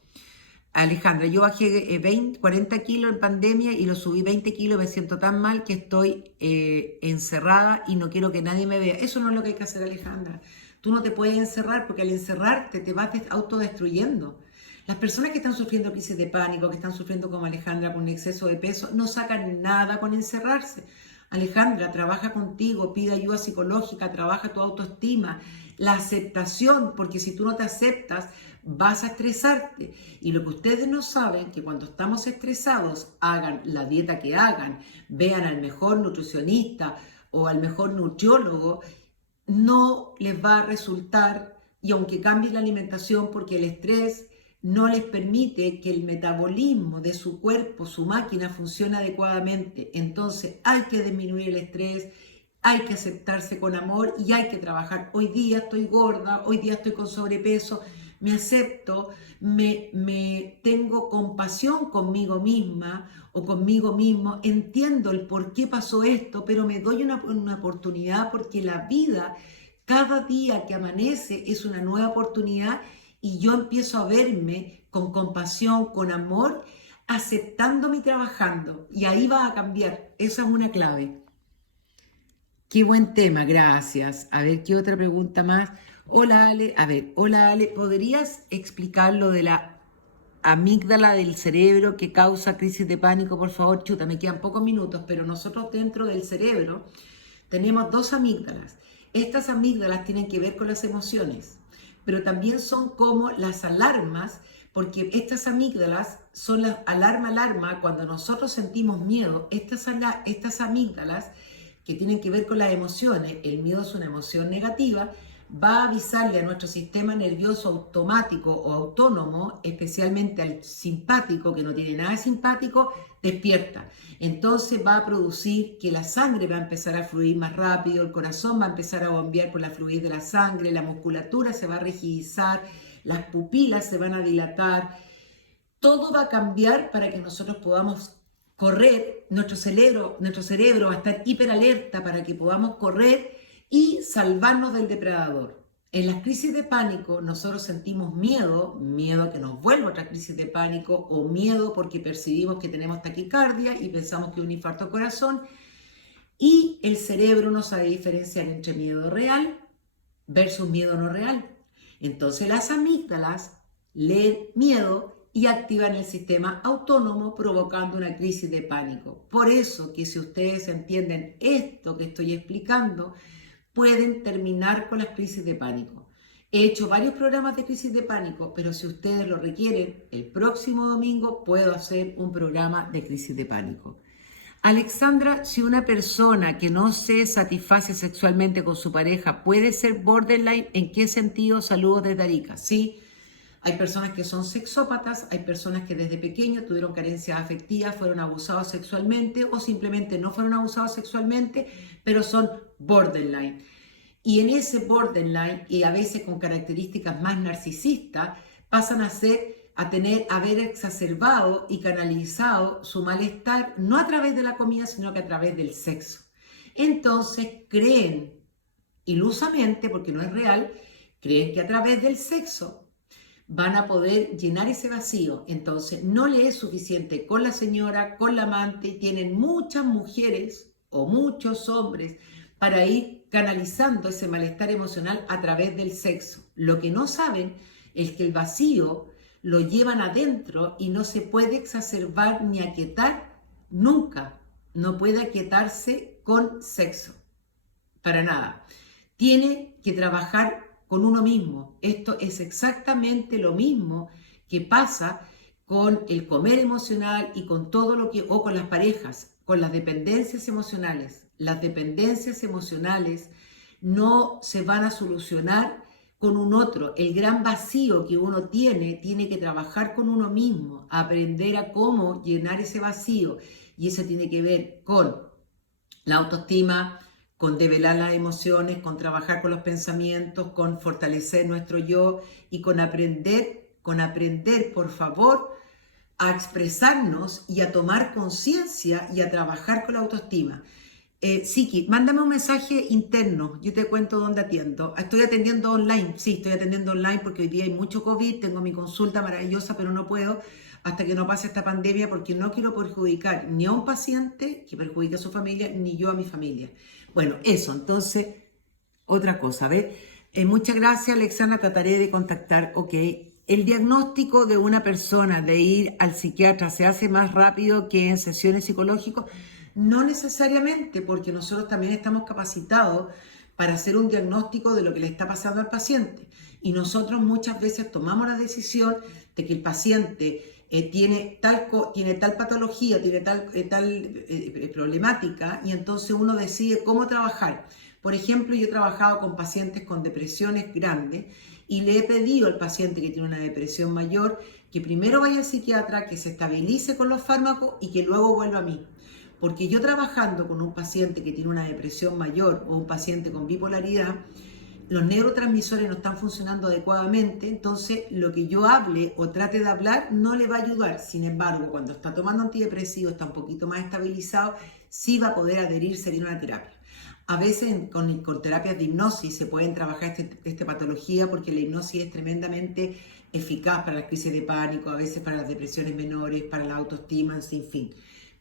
Alejandra, yo bajé 40 kilos en pandemia y lo subí 20 kilos, me siento tan mal que estoy encerrada y no quiero que nadie me vea. Eso no es lo que hay que hacer, Alejandra. Tú no te puedes encerrar porque al encerrarte te vas autodestruyendo. Las personas que están sufriendo crisis de pánico, que están sufriendo como Alejandra con exceso de peso, no sacan nada con encerrarse. Alejandra, trabaja contigo, pide ayuda psicológica, trabaja tu autoestima, la aceptación, porque si tú no te aceptas, vas a estresarte. Y lo que ustedes no saben, que cuando estamos estresados, hagan la dieta que hagan, vean al mejor nutricionista o al mejor nutriólogo, no les va a resultar, y aunque cambien la alimentación, porque el estrés no les permite que el metabolismo de su cuerpo, su máquina, funcione adecuadamente. Entonces hay que disminuir el estrés, hay que aceptarse con amor y hay que trabajar. Hoy día estoy gorda, hoy día estoy con sobrepeso, me acepto, me tengo compasión conmigo misma o conmigo mismo, entiendo el por qué pasó esto, pero me doy una oportunidad porque la vida, cada día que amanece es una nueva oportunidad y yo empiezo a verme con compasión, con amor, aceptándome y trabajando. Y ahí va a cambiar. Esa es una clave. Qué buen tema, gracias. A ver, ¿qué otra pregunta más? Hola Ale, a ver, hola Ale, ¿podrías explicar lo de la amígdala del cerebro que causa crisis de pánico, por favor? Chuta, me quedan pocos minutos, pero nosotros dentro del cerebro tenemos dos amígdalas. Estas amígdalas tienen que ver con las emociones, pero también son como las alarmas, porque estas amígdalas son las alarma, cuando nosotros sentimos miedo, estas amígdalas que tienen que ver con las emociones, el miedo es una emoción negativa, va a avisarle a nuestro sistema nervioso automático o autónomo, especialmente al simpático, que no tiene nada de simpático, despierta. Entonces va a producir que la sangre va a empezar a fluir más rápido, el corazón va a empezar a bombear por la fluidez de la sangre, la musculatura se va a rigidizar, las pupilas se van a dilatar, todo va a cambiar para que nosotros podamos correr, nuestro cerebro va a estar hiperalerta para que podamos correr y salvarnos del depredador. En las crisis de pánico nosotros sentimos miedo a que nos vuelva otra crisis de pánico o miedo porque percibimos que tenemos taquicardia y pensamos que es un infarto al corazón y el cerebro no sabe diferenciar entre miedo real versus miedo no real. Entonces las amígdalas leen miedo y activan el sistema autónomo provocando una crisis de pánico. Por eso que si ustedes entienden esto que estoy explicando, pueden terminar con las crisis de pánico. He hecho varios programas de crisis de pánico, pero si ustedes lo requieren, el próximo domingo puedo hacer un programa de crisis de pánico. Alexandra, si una persona que no se satisface sexualmente con su pareja puede ser borderline, ¿en qué sentido? Saludos desde Arica. Sí, hay personas que son sexópatas, hay personas que desde pequeños tuvieron carencias afectivas, fueron abusados sexualmente o simplemente no fueron abusados sexualmente, pero son borderline. Y en ese borderline, y a veces con características más narcisistas, pasan haber exacerbado y canalizado su malestar, no a través de la comida, sino que a través del sexo. Entonces creen, ilusamente, porque no es real, creen que a través del sexo van a poder llenar ese vacío. Entonces no le es suficiente con la señora, con la amante, y tienen muchas mujeres o muchos hombres para ir canalizando ese malestar emocional a través del sexo. Lo que no saben es que el vacío lo llevan adentro y no se puede exacerbar ni aquietar nunca. No puede aquietarse con sexo, para nada. Tiene que trabajar con uno mismo. Esto es exactamente lo mismo que pasa con el comer emocional y con todo lo que, o con las parejas, con las dependencias emocionales. Las dependencias emocionales no se van a solucionar con un otro. El gran vacío que uno tiene que trabajar con uno mismo, aprender a cómo llenar ese vacío. Y eso tiene que ver con la autoestima, con develar las emociones, con trabajar con los pensamientos, con fortalecer nuestro yo y con aprender, por favor, a expresarnos y a tomar conciencia y a trabajar con la autoestima. Siki, mándame un mensaje interno, yo te cuento dónde atiendo. Estoy atendiendo online, sí, estoy atendiendo online porque hoy día hay mucho COVID, tengo mi consulta maravillosa, pero no puedo hasta que no pase esta pandemia porque no quiero perjudicar ni a un paciente que perjudique a su familia, ni yo a mi familia. Bueno, eso, entonces, otra cosa, ¿ves? Muchas gracias, Alexandra, trataré de contactar, ok. El diagnóstico de una persona de ir al psiquiatra se hace más rápido que en sesiones psicológicas. No necesariamente, porque nosotros también estamos capacitados para hacer un diagnóstico de lo que le está pasando al paciente. Y nosotros muchas veces tomamos la decisión de que el paciente tiene tal patología, tiene tal problemática, y entonces uno decide cómo trabajar. Por ejemplo, yo he trabajado con pacientes con depresiones grandes y le he pedido al paciente que tiene una depresión mayor que primero vaya al psiquiatra, que se estabilice con los fármacos y que luego vuelva a mí. Porque yo trabajando con un paciente que tiene una depresión mayor o un paciente con bipolaridad, los neurotransmisores no están funcionando adecuadamente, entonces lo que yo hable o trate de hablar no le va a ayudar. Sin embargo, cuando está tomando antidepresivos, está un poquito más estabilizado, sí va a poder adherirse a una terapia. A veces con terapias de hipnosis se pueden trabajar esta patología porque la hipnosis es tremendamente eficaz para las crisis de pánico, a veces para las depresiones menores, para la autoestima, sin fin.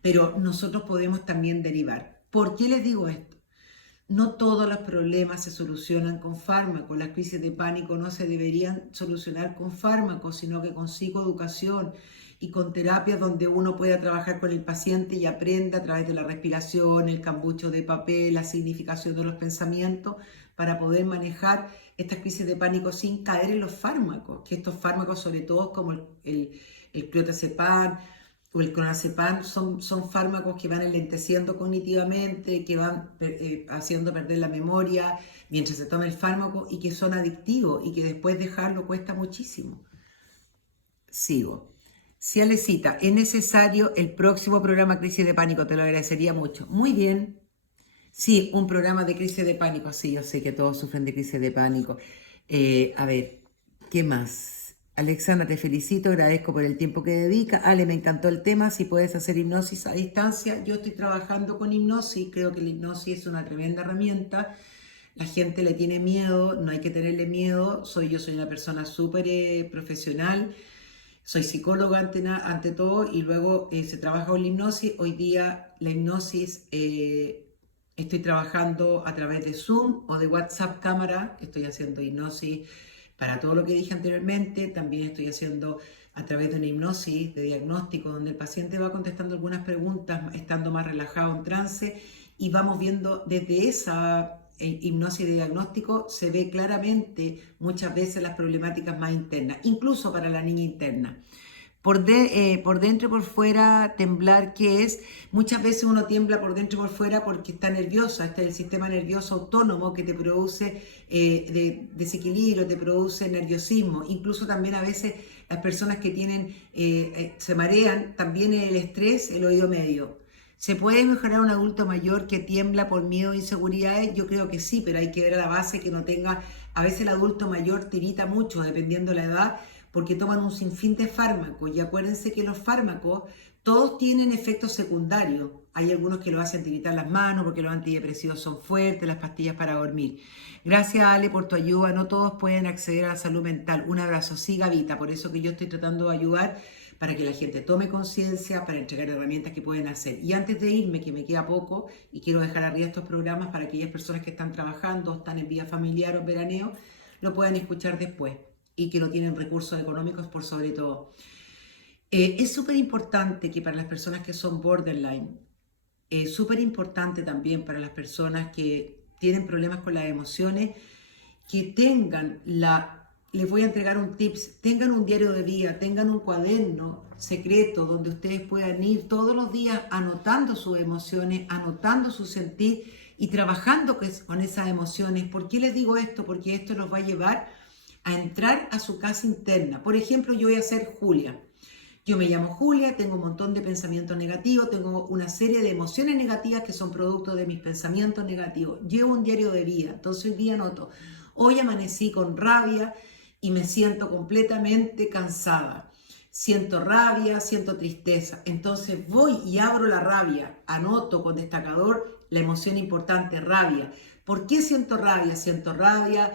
Pero nosotros podemos también derivar. ¿Por qué les digo esto? No todos los problemas se solucionan con fármacos. Las crisis de pánico no se deberían solucionar con fármacos, sino que con psicoeducación y con terapias donde uno pueda trabajar con el paciente y aprenda a través de la respiración, el cambucho de papel, la significación de los pensamientos, para poder manejar estas crisis de pánico sin caer en los fármacos. Que estos fármacos, sobre todo como el clonazepam o el clonazepam, son fármacos que van enlenteciendo cognitivamente, que van haciendo perder la memoria mientras se toma el fármaco y que son adictivos y que después dejarlo cuesta muchísimo. Sigo. Si Alecita, es necesario el próximo programa Crisis de Pánico, te lo agradecería mucho. Muy bien. Sí, un programa de crisis de pánico. Sí, yo sé que todos sufren de crisis de pánico. A ver, ¿qué más? Alexandra, te felicito, agradezco por el tiempo que dedica. Ale, me encantó el tema, si puedes hacer hipnosis a distancia. Yo estoy trabajando con hipnosis, creo que la hipnosis es una tremenda herramienta. La gente le tiene miedo, no hay que tenerle miedo. Yo soy una persona súper profesional. Soy psicóloga ante todo y luego se trabaja con la hipnosis. Hoy día la hipnosis estoy trabajando a través de Zoom o de WhatsApp cámara. Estoy haciendo hipnosis para todo lo que dije anteriormente. También estoy haciendo a través de una hipnosis de diagnóstico donde el paciente va contestando algunas preguntas estando más relajado en trance y vamos viendo desde esa hipnosis de diagnóstico se ve claramente muchas veces las problemáticas más internas, incluso para la niña interna. Por dentro y por fuera, temblar, ¿qué es? Muchas veces uno tiembla por dentro y por fuera porque está nerviosa. Este es el sistema nervioso autónomo que te produce desequilibrio, te produce nerviosismo. Incluso también a veces las personas que se marean, también el estrés, el oído medio. ¿Se puede mejorar un adulto mayor que tiembla por miedo e inseguridades? Yo creo que sí, pero hay que ver a la base que no tenga... A veces el adulto mayor tirita mucho, dependiendo de la edad, porque toman un sinfín de fármacos. Y acuérdense que los fármacos, todos tienen efectos secundarios. Hay algunos que lo hacen tiritar las manos porque los antidepresivos son fuertes, las pastillas para dormir. Gracias, Ale, por tu ayuda. No todos pueden acceder a la salud mental. Un abrazo. Sí, Gavita, por eso que yo estoy tratando de ayudar para que la gente tome conciencia, para entregar herramientas que pueden hacer. Y antes de irme, que me queda poco, y quiero dejar arriba estos programas para aquellas personas que están trabajando, están en vía familiar o veraneo, lo puedan escuchar después y que no tienen recursos económicos por sobre todo. Es súper importante que para las personas que son borderline, es súper importante también para las personas que tienen problemas con las emociones, que tengan les voy a entregar un tips, tengan un diario de vida, tengan un cuaderno secreto donde ustedes puedan ir todos los días anotando sus emociones, anotando su sentir y trabajando con esas emociones. ¿Por qué les digo esto? Porque esto los va a llevar a entrar a su casa interna. Por ejemplo, yo voy a ser Julia. Yo me llamo Julia, tengo un montón de pensamientos negativos, tengo una serie de emociones negativas que son producto de mis pensamientos negativos. Llevo un diario de vida, entonces hoy día anoto, hoy amanecí con rabia y me siento completamente cansada. Siento rabia, siento tristeza. Entonces voy y abro la rabia, anoto con destacador la emoción importante, rabia. ¿Por qué siento rabia? Siento rabia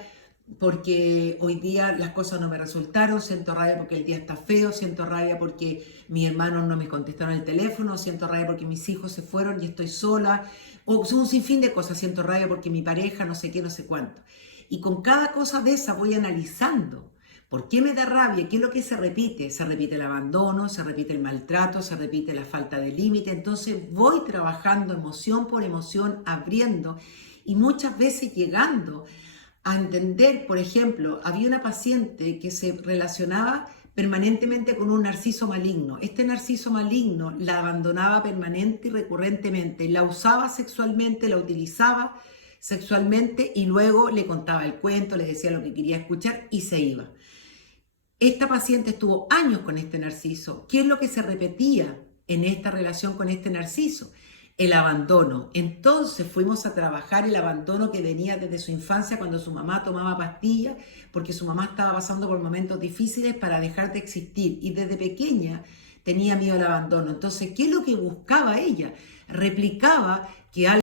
porque hoy día las cosas no me resultaron, siento rabia porque el día está feo, siento rabia porque mis hermanos no me contestaron el teléfono, siento rabia porque mis hijos se fueron y estoy sola, o son un sinfín de cosas, siento rabia porque mi pareja no sé qué, no sé cuánto. Y con cada cosa de esa voy analizando. ¿Por qué me da rabia? ¿Qué es lo que se repite? Se repite el abandono, se repite el maltrato, se repite la falta de límite. Entonces voy trabajando emoción por emoción, abriendo y muchas veces llegando a entender, por ejemplo, había una paciente que se relacionaba permanentemente con un narciso maligno. Este narciso maligno la abandonaba permanente y recurrentemente, la usaba sexualmente, la utilizaba sexualmente y luego le contaba el cuento, le decía lo que quería escuchar y se iba. Esta paciente estuvo años con este narciso. ¿Qué es lo que se repetía en esta relación con este narciso? El abandono. Entonces fuimos a trabajar el abandono que venía desde su infancia cuando su mamá tomaba pastillas porque su mamá estaba pasando por momentos difíciles para dejar de existir y desde pequeña tenía miedo al abandono. Entonces, ¿qué es lo que buscaba ella? Replicaba que